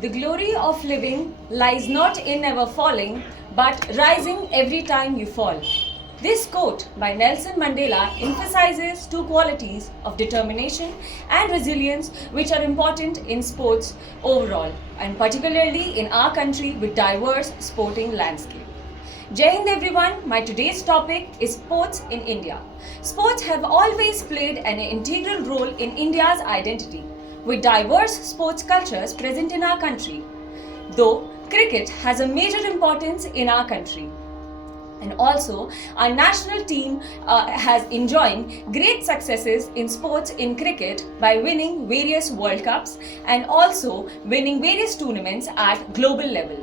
The glory of living lies not in never falling, but rising every time you fall. This quote by Nelson Mandela emphasizes two qualities of determination and resilience which are important in sports overall and particularly in our country with diverse sporting landscape. Jai Hind everyone, my today's topic is sports in India. Sports have always played an integral role in India's identity, with diverse sports cultures present in our country. Though cricket has a major importance in our country. And also, our national team has enjoying great successes in sports in cricket by winning various World Cups and also winning various tournaments at global level.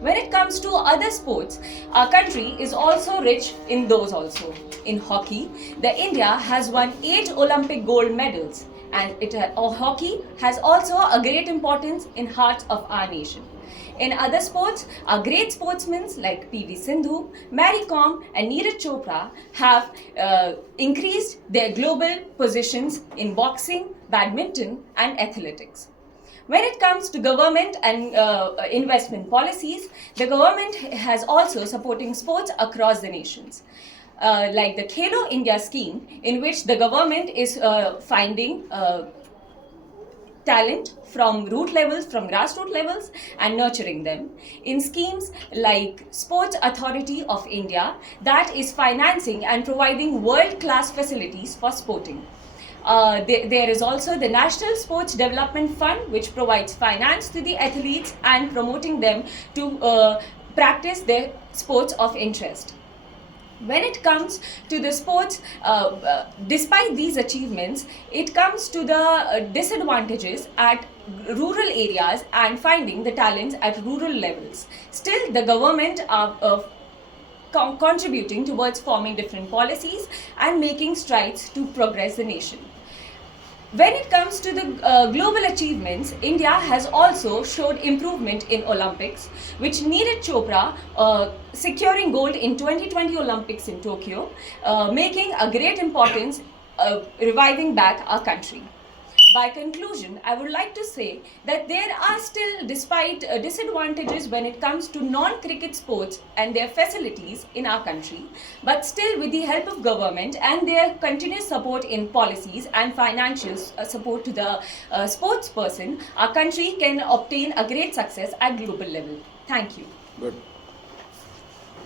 When it comes to other sports, our country is also rich in those also. In hockey, the India has won 8 Olympic gold medals, and hockey has also a great importance in hearts of our nation. In other sports, our great sportsmen like P.V. Sindhu, Mary Kom and Neeraj Chopra have increased their global positions in boxing, badminton and athletics. When it comes to government and investment policies, the government has also supporting sports across the nations. Like the Khelo India scheme, in which the government is finding talent from root levels, from grassroots levels, and nurturing them. In schemes like Sports Authority of India, that is financing and providing world-class facilities for sporting. There is also the National Sports Development Fund, which provides finance to the athletes and promoting them to practice their sports of interest. When it comes to the sports, despite these achievements, it comes to the disadvantages at rural areas and finding the talents at rural levels. Still, the government are contributing towards forming different policies and making strides to progress the nation. When it comes to the global achievements, India has also showed improvement in Olympics, which Neeraj Chopra securing gold in 2020 Olympics in Tokyo, making a great importance reviving back our country. By conclusion, I would like to say that there are still, despite disadvantages when it comes to non-cricket sports and their facilities in our country, but still with the help of government and their continuous support in policies and financial support to the sports person, our country can obtain a great success at global level. Thank you. Good.